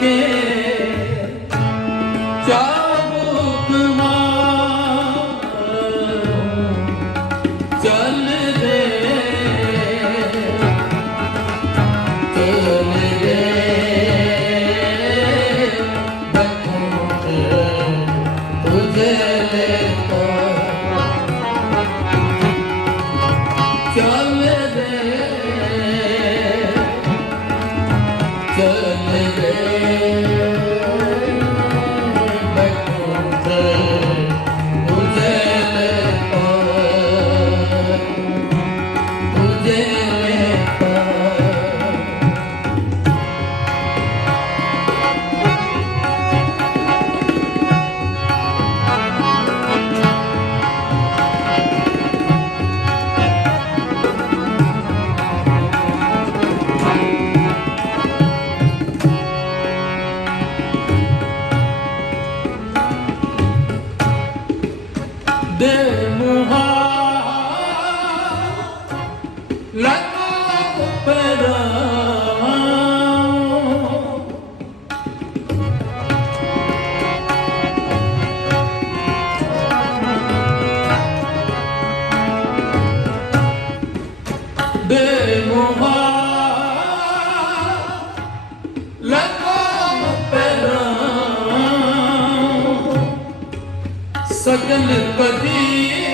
ਕੇ ਚਾਬੁਕ ਮਾਰੂ ਚੱਲ ਚੱਲ Yeah. القديم